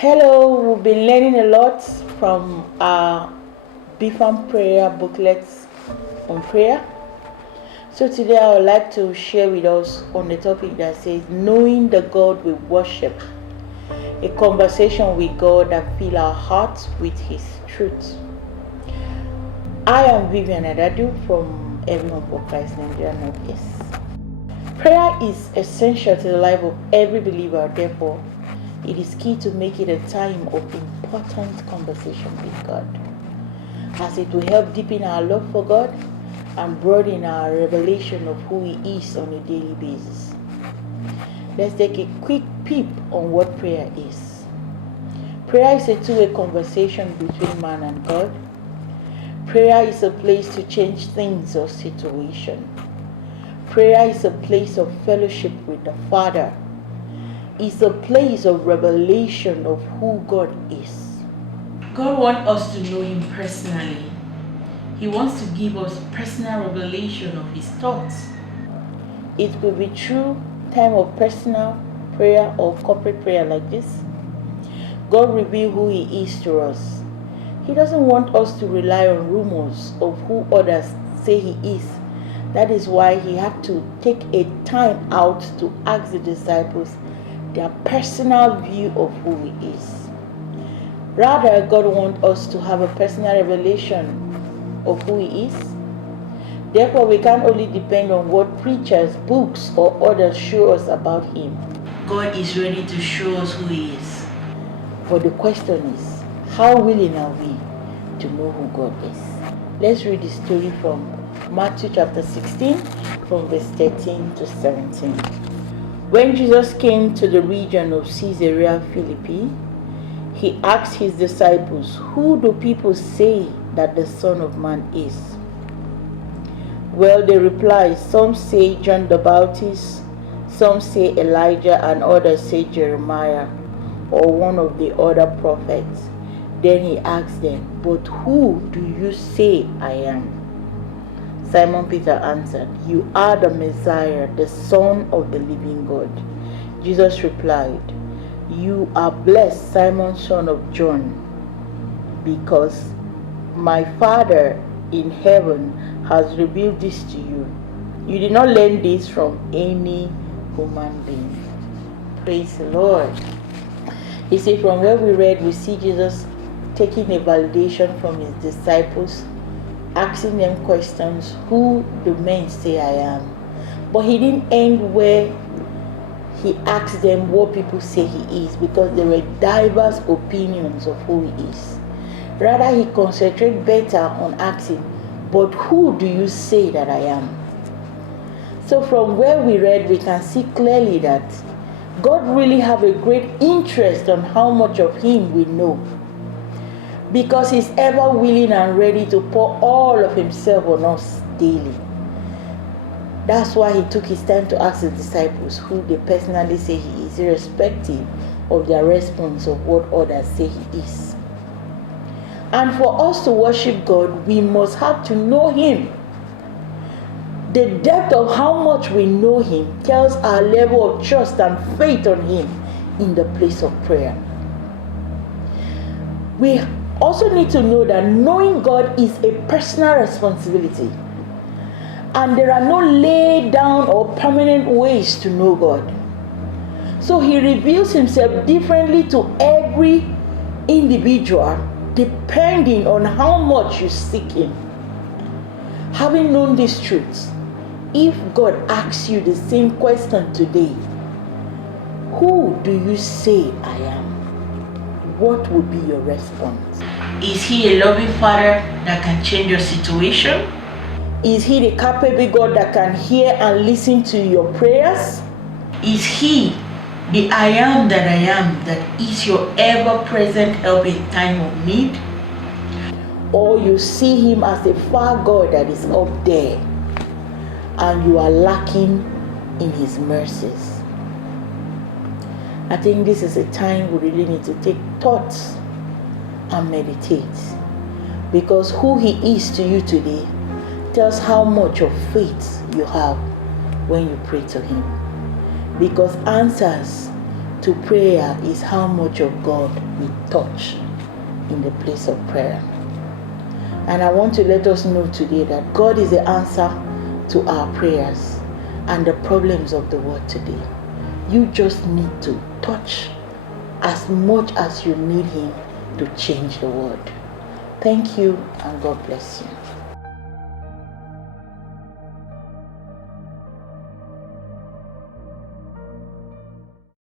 Hello, we've been learning a lot from our Bifam prayer booklets on prayer. So today I would like to share with us on the topic that says knowing the God we worship, a conversation with God that fills our hearts with His truth. I am Vivian Adadu from Everyone for Christ Nigeria Northeast. Prayer is essential to the life of every believer, therefore it is key to make it a time of important conversation with God, as it will help deepen our love for God and broaden our revelation of who He is on a daily basis. Let's take a quick peep on what prayer is. Prayer is a two-way conversation between man and God. Prayer is a place to change things or situation. Prayer is a place of fellowship with the Father. It's a place of revelation of who God is. God wants us to know Him personally. He wants to give us personal revelation of His thoughts. It could be through time of personal prayer or corporate prayer like this. God reveals who He is to us. He doesn't want us to rely on rumors of who others say He is. That is why He had to take a time out to ask the disciples their personal view of who He is. Rather, God wants us to have a personal revelation of who He is. Therefore, we can't only depend on what preachers, books, or others show us about Him. God is ready to show us who He is. But the question is, how willing are we to know who God is? Let's read the story from Matthew chapter 16, from verse 13 to 17. When Jesus came to the region of Caesarea Philippi, He asked His disciples, "Who do people say that the Son of Man is?" Well, they replied, "Some say John the Baptist, some say Elijah, and others say Jeremiah, or one of the other prophets." Then He asked them, "But who do you say I am?" Simon Peter answered, "You are the Messiah, the Son of the living God." Jesus replied, "You are blessed, Simon, son of John, because my Father in heaven has revealed this to you. You did not learn this from any human being." Praise the Lord. You see, from where we read, we see Jesus taking a validation from His disciples, asking them questions, "Who do men say I am?" But He didn't end where He asked them what people say He is, because there were diverse opinions of who He is. Rather, He concentrated better on asking, "But who do you say that I am?" So from where we read, we can see clearly that God really have a great interest on how much of Him we know, because He's ever willing and ready to pour all of Himself on us daily. That's why He took His time to ask His disciples who they personally say He is, irrespective of their response of what others say He is. And for us to worship God, we must have to know Him. The depth of how much we know Him tells our level of trust and faith on Him in the place of prayer. We also need to know that knowing God is a personal responsibility, and there are no laid down or permanent ways to know God. So He reveals Himself differently to every individual depending on how much you seek Him. Having known these truths, if God asks you the same question today, "Who do you say I am?" what would be your response? Is He a loving Father that can change your situation? Is He the capable God that can hear and listen to your prayers? Is He the I am that I am, that is your ever-present help in time of need? Or you see Him as a far God that is up there and you are lacking in His mercies? I think this is a time we really need to take thoughts and meditate, because who He is to you today tells how much of faith you have when you pray to Him. Because answers to prayer is how much of God we touch in the place of prayer. And I want to let us know today that God is the answer to our prayers and the problems of the world today. You just need to touch as much as you need Him to change the world. Thank you, and God bless you.